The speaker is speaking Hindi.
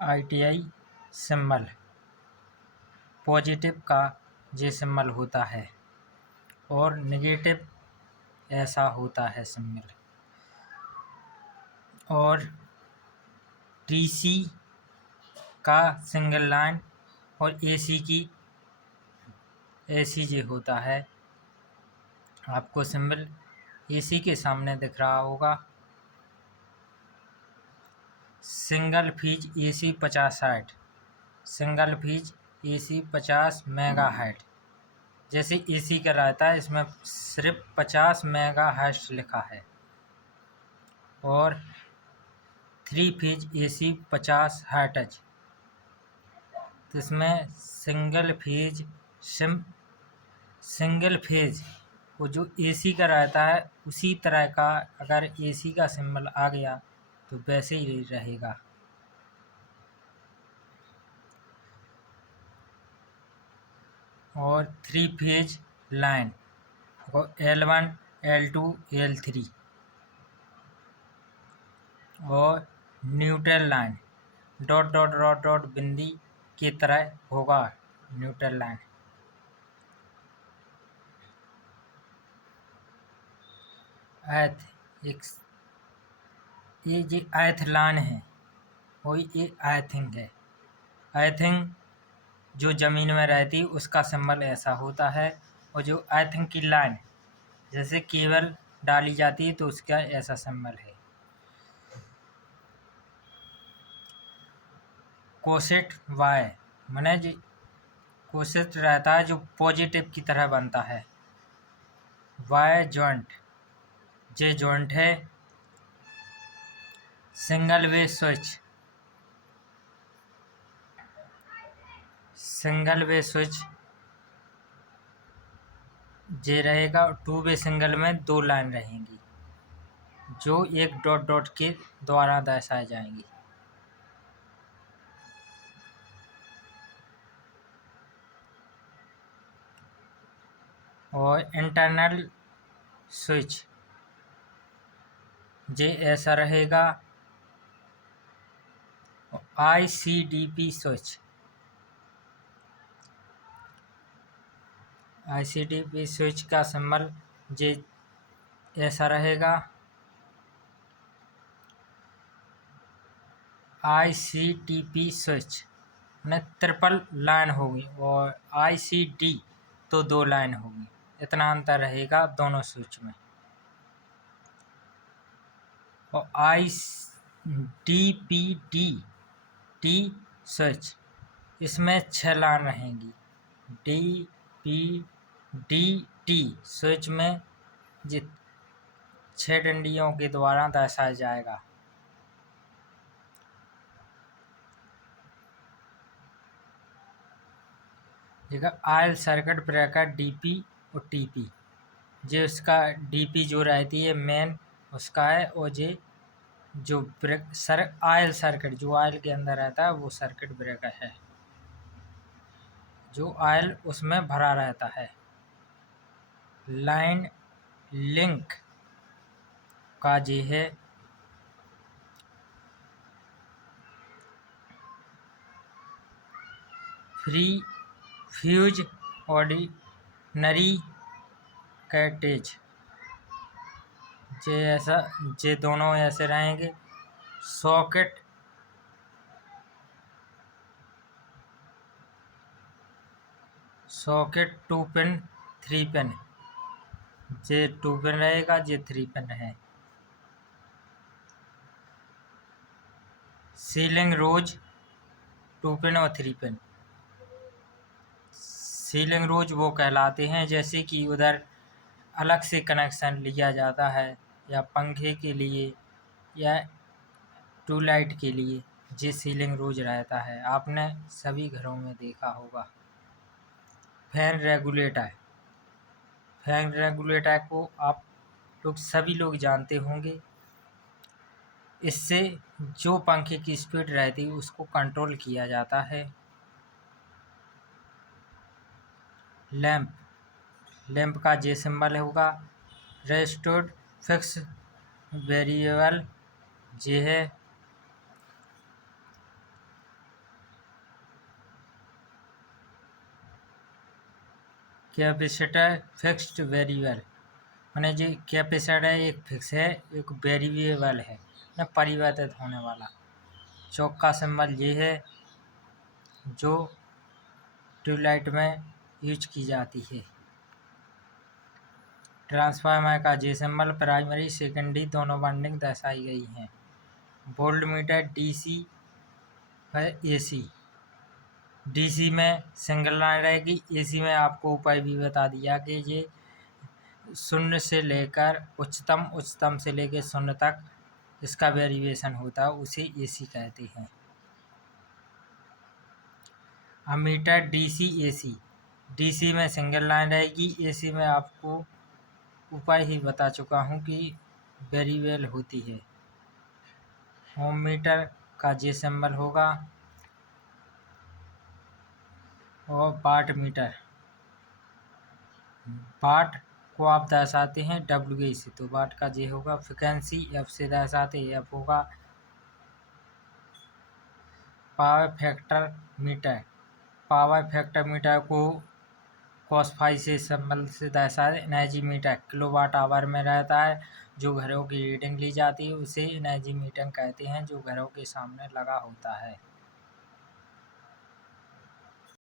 ITI सिंबल पॉजिटिव का ये सिंबल होता है और नेगेटिव ऐसा होता है सिंबल। और DC का सिंगल लाइन और AC की ऐसी ये होता है। आपको सिंबल AC के सामने दिख रहा होगा, single phase AC 50 single phase AC 50 megahertz. जैसे AC का रहता है, इसमें सिर्फ 50 मेगाहर्ट्ज लिखा है। और 3 फेज AC 50 हर्ट्ज, तो इसमें सिंगल फेज वो जो AC का रहता है उसी तरह का अगर AC का सिंबल आ गया तो वैसे ही रहेगा। और 3 फेज लाइन और L1 L2 L3 और neutral line dot dot dot dot बिंदी की तरह होगा न्यूट्रल लाइन। ये जो एथलान है वही ये आयथिंग है। आयथिंग जो ज़मीन में रहती है उसका सिंबल ऐसा होता है, और जो आयथिंग की लाइन जैसे केबल डाली जाती है तो उसका ऐसा सिंबल है। कोसेट वाई माने जो कोसेट रहता है जो पॉजिटिव की तरह बनता है। वाई जॉइंट, जे जॉइंट है। सिंगल वे स्विच जे रहेगा। 2 वे सिंगल में 2 लाइन रहेंगी जो एक डॉट डॉट के द्वारा दर्शाई जाएंगी। और इंटरनल स्विच जे ऐसा रहेगा। ICDP स्विच का सिंबल जे ऐसा रहेगा। ICTP स्विच में ट्रिपल लाइन होगी और ICD तो 2 लाइन होगी। इतना अंतर रहेगा दोनों स्विच में। और DPDT स्विच इसमें 6 लाइन रहेंगी। DPDT स्विच में ये 6 डंडियों के द्वारा दर्शाया जाएगा। जगह ऑयल सर्किट ब्रेकर DP और TP, जो इसका DP जो रहती है मेन उसका है, और ये जो ऑयल सर्किट जो ऑयल के अंदर रहता है वो सर्किट ब्रेकर है, जो ऑयल उसमें भरा रहता है। लाइन लिंक का ये है। फ्यूज ऑर्डिनरी कैटेज जे दोनों ऐसे रहेंगे। सॉकेट 2 पिन 3 पिन, जे 2 पिन रहेगा, ये 3 पिन है। सीलिंग रोज 2 पिन और 3 पिन। सीलिंग रोज वो कहलाते हैं जैसे कि उधर अलग से कनेक्शन लिया जाता है, या पंखे के लिए या ट्यूबलाइट के लिए ये सीलिंग रोज रहता है। आपने सभी घरों में देखा होगा। फैन रेगुलेटर को आप लोग सभी लोग जानते होंगे। इससे जो पंखे की स्पीड रहती है उसको कंट्रोल किया जाता है। लैंप का जे सिंबल होगा। रेजिस्टर्ड फिक्स वेरिएबल जे है। कैपेसिटर फिक्स्ड वेरिएबल, मैंने जो कैपेसिटर है एक फिक्स है, एक वेरिएबल है ना, परिवर्तित होने वाला। चौक का सिंबल ये है जो ट्यूबलाइट में यूज की जाती है। ट्रांसफार्मर का जे सिंबल, प्राइमरी सेकेंडरी दोनों वाइंडिंग दर्शाई गई हैं। वोल्ट मीटर डीसी है एसी, डीसी में सिंगल लाइन रहेगी, एसी में आपको ऊपर भी बता दिया कि ये शून्य से लेकर उच्चतम से लेकर शून्य तक इसका वेरिएशन होता है, उसे एसी कहते हैं। अमीटर डीसी एसी, डीसी में सिंगल लाइन रहेगी, एसी में आपको ऊपर ही बता चुका हूँ कि वेरिएबल होती है। ओम मीटर का जे सिंबल होगा और वाट मीटर, वाट को आप दर्शाते हैं डब्ल्यू से, तो वाट का जे होगा। फ्रिक्वेंसी एफ से दर्शाते, एफ होगा। Power factor metre, power factor metre को cos फाई से सिंबल से दर्शाते। एनर्जी मीटर किलोवाट आवर में रहता है, जो घरों की रीडिंग ली जाती है उसे एनर्जी मीटर कहते हैं, जो घरों के सामने लगा होता है।